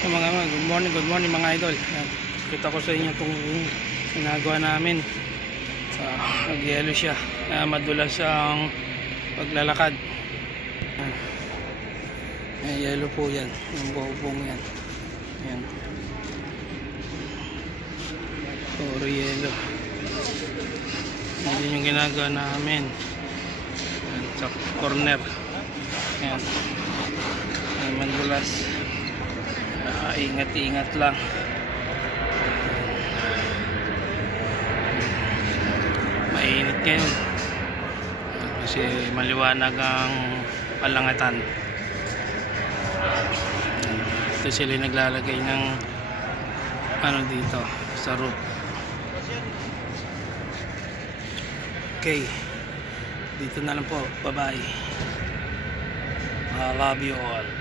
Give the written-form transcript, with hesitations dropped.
So, good morning mga idol. Yan. Kita ko sa inyo itong ginagawa namin. Nag-yelo siya. Madulas ang paglalakad. Yelo po yan. Yung buhong yan. Yan. Puro yelo. Yan yung ginagawa namin. Yan, sa corner. Yan. Yan, madulas. Ingat-ingat lang. Mainit ngayon kasi maliwanag ang palangatan. Ito sila naglalagay ng ano dito sa roof. Okay, dito na lang po. Bye bye. I love you all.